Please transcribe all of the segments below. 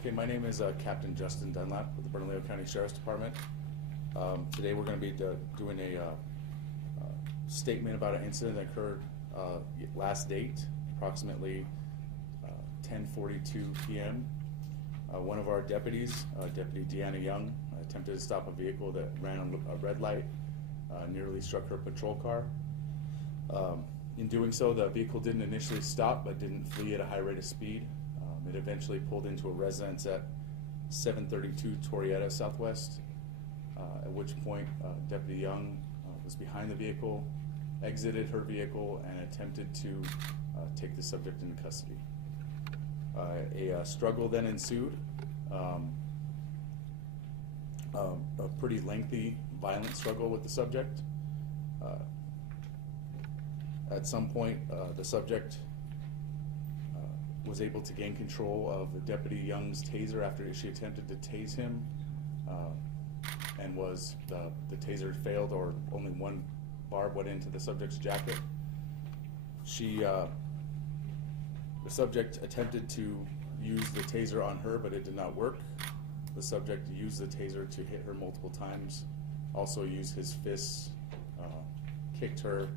Okay, my name is Captain Justin Dunlap with the Bernalillo County Sheriff's Department. Today we're going to be doing a statement about an incident that occurred last date, approximately 10:42 p.m. One of our deputies, Deputy Deanna Young, attempted to stop a vehicle that ran on a red light, nearly struck her patrol car. In doing so, the vehicle didn't initially stop, but didn't flee at a high rate of speed. It eventually pulled into a residence at 732 Torrietta Southwest, at which point Deputy Young was behind the vehicle, exited her vehicle, and attempted to take the subject into custody. A struggle then ensued, a pretty lengthy, violent struggle with the subject. At some point, the subject was able to gain control of the Deputy Young's taser after she attempted to tase him, and the taser failed, or only one barb went into the subject's jacket. The subject attempted to use the taser on her, but it did not work. The subject used the taser to hit her multiple times, also used his fists, kicked her,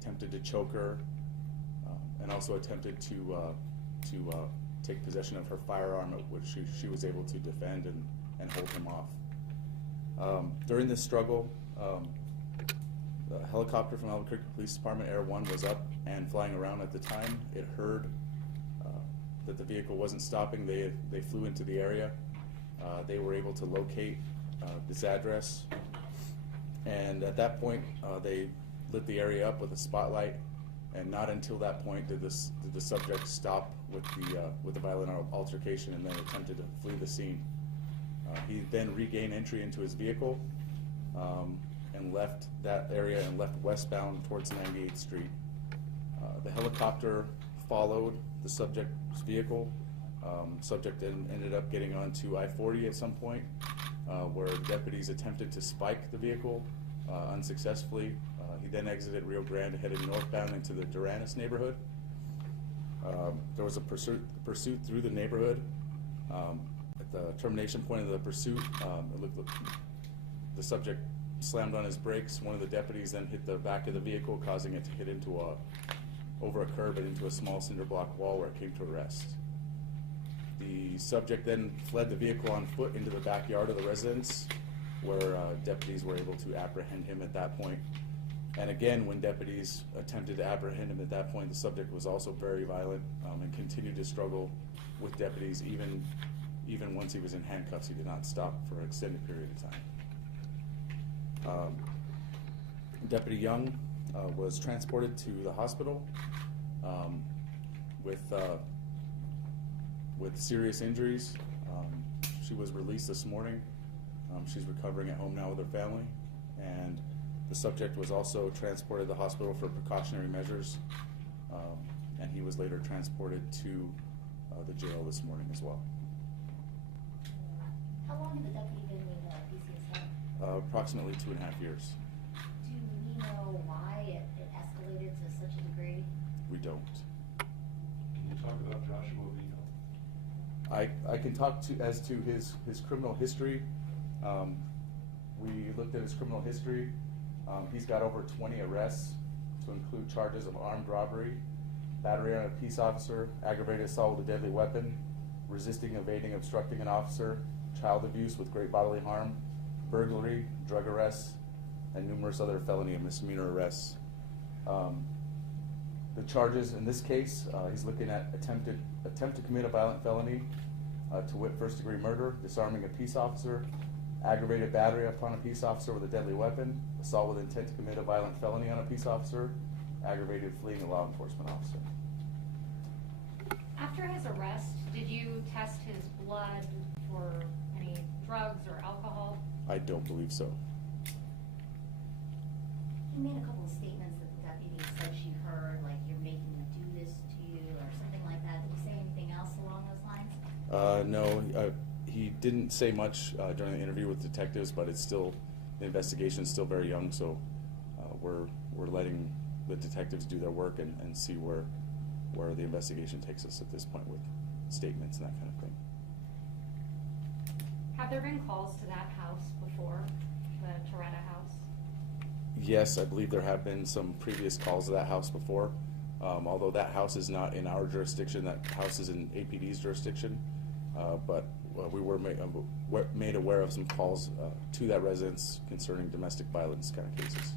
attempted to choke her, and also attempted to take possession of her firearm, which she was able to defend and hold him off. During this struggle, the helicopter from Albuquerque Police Department Air 1 was up and flying around at the time. It heard that the vehicle wasn't stopping. They flew into the area. They were able to locate this address, and at that point they lit the area up with a spotlight. And not until that point did the subject stop with the violent altercation, and then attempted to flee the scene. He then regained entry into his vehicle and left that area and left westbound towards 98th Street. The helicopter followed the subject's vehicle. Subject then ended up getting onto I-40 at some point, where deputies attempted to spike the vehicle unsuccessfully. He then exited Rio Grande, headed northbound into the Duranis neighborhood. There was a pursuit through the neighborhood. At the termination point of the pursuit, the subject slammed on his brakes. One of the deputies then hit the back of the vehicle, causing it to hit over a curb and into a small cinder block wall, where it came to a rest. The subject then fled the vehicle on foot into the backyard of the residence, where deputies were able to apprehend him at that point. And again, when deputies attempted to apprehend him at that point, the subject was also very violent and continued to struggle with deputies. Even once he was in handcuffs, he did not stop for an extended period of time. Deputy Young was transported to the hospital with serious injuries. She was released this morning. She's recovering at home now with her family, and the subject was also transported to the hospital for precautionary measures, and he was later transported to the jail this morning as well. How long had the deputy been with BCSO? Approximately 2.5 years. Do we know why it escalated to such a degree? We don't. Can you talk about Joshua Vino? I can talk as to his criminal history. We looked at his criminal history. He's got over 20 arrests, to include charges of armed robbery, battery on a peace officer, aggravated assault with a deadly weapon, resisting, evading, obstructing an officer, child abuse with great bodily harm, burglary, drug arrests, and numerous other felony and misdemeanor arrests. The charges in this case, he's looking at attempt to commit a violent felony, to wit first-degree murder, disarming a peace officer, aggravated battery upon a peace officer with a deadly weapon, assault with intent to commit a violent felony on a peace officer, aggravated fleeing a law enforcement officer. After his arrest, did you test his blood for any drugs or alcohol? I don't believe so. He made a couple of statements that the deputy said she heard, like, you're making me do this to you, or something like that. Did he say anything else along those lines? No, he didn't say much during the interview with detectives, but the investigation is still very young, so we're letting the detectives do their work and see where the investigation takes us at this point with statements and that kind of thing. Have there been calls to that house before, the Toretta house? Yes, I believe there have been some previous calls to that house before. Although that house is not in our jurisdiction, that house is in APD's jurisdiction. But we were made aware of some calls to that residence concerning domestic violence kind of cases.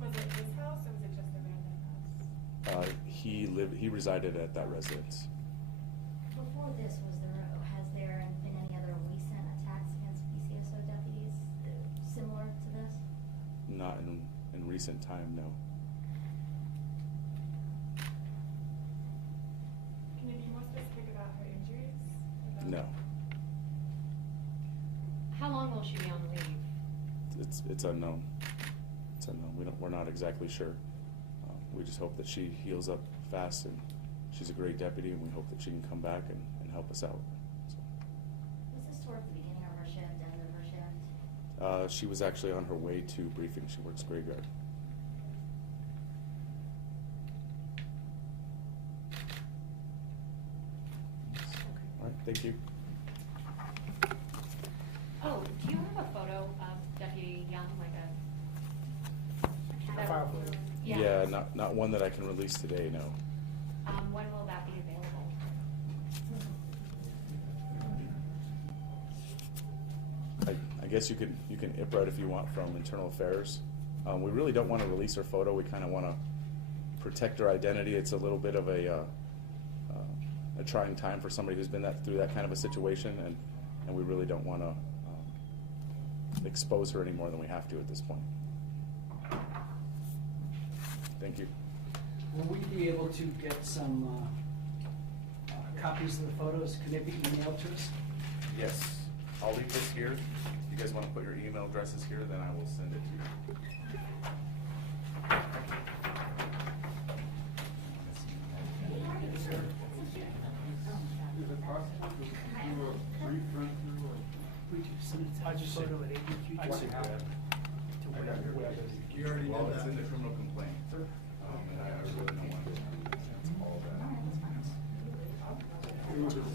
Was it his house or was it just a random house? He resided at that residence. Before this, has there been any other recent attacks against BCSO deputies similar to this? Not in recent time, no. Can you be more specific about her injuries? No. How long will she be on leave? It's unknown. It's unknown. We're not exactly sure. We just hope that she heals up fast, and she's a great deputy, and we hope that she can come back and help us out. So. Was this towards the beginning of her shift, end of her shift? She was actually on her way to briefing. She works graveyard. All right, thank you. Oh, do you have a photo of Deputy Young, like a? File photo. Yeah, not one that I can release today, no. When will that be available? I guess you can IPRA it if you want from Internal Affairs. We really don't want to release her photo. We kind of want to protect her identity. It's a little bit of a trying time for somebody who's been through that kind of a situation, and we really don't want to expose her any more than we have to at this point. Thank you. Will we be able to get some copies of the photos? Can they be emailed to us? Yes, I'll leave this here. If you guys want to put your email addresses here, then I will send it to you. Is it possible to do a brief run through or? We do send a photo at ABQ. I got your web. You already Well, did it's that. in the criminal complaint. And I really don't want to all that. All right, that's fine.